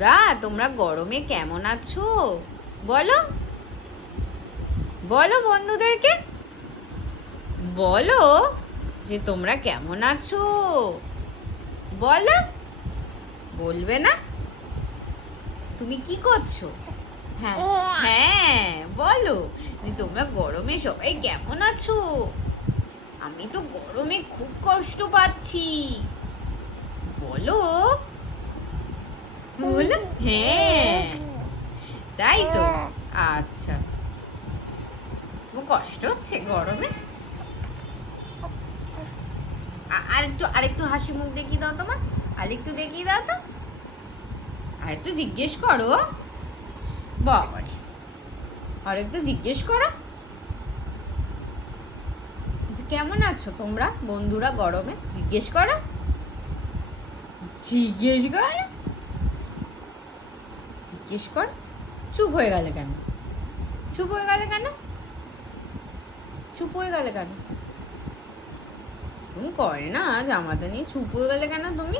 বন্ধুরা, তোমরা গরমে কেমন আছো বলো? বলো বন্ধুদেরকে, বলো যে তোমরা কেমন আছো। বলো, বলবে না? তুমি কি করছো? হ্যাঁ হ্যাঁ, বলো যে তোমরা গরমে সবাই কেমন আছো। আমি তো গরমে খুব কষ্ট পাচ্ছি। বলো, বলো। হ্যাঁ, তাই তো। আচ্ছা, তোমার কষ্ট হচ্ছে গরমে? আরেকটু হাসি মুখ দেখিয়ে দাও তোমার। আরেকটু দেখিয়ে দাও তো। আরেকটু জিজ্ঞেস করো। বাবারে, আরেকটু জিজ্ঞেস করো যে কেমন আছো তোমরা বন্ধুরা গরমে। জিজ্ঞেস করো, জিজ্ঞেস কর, জিজ্ঞেস কর। চুপ হয়ে গেলে কেন? চুপ হয়ে গেলে কেন? চুপ হয়ে গেলে কেন? তুমি করে না জামাটা নিয়ে চুপ হয়ে গেলে কেন তুমি?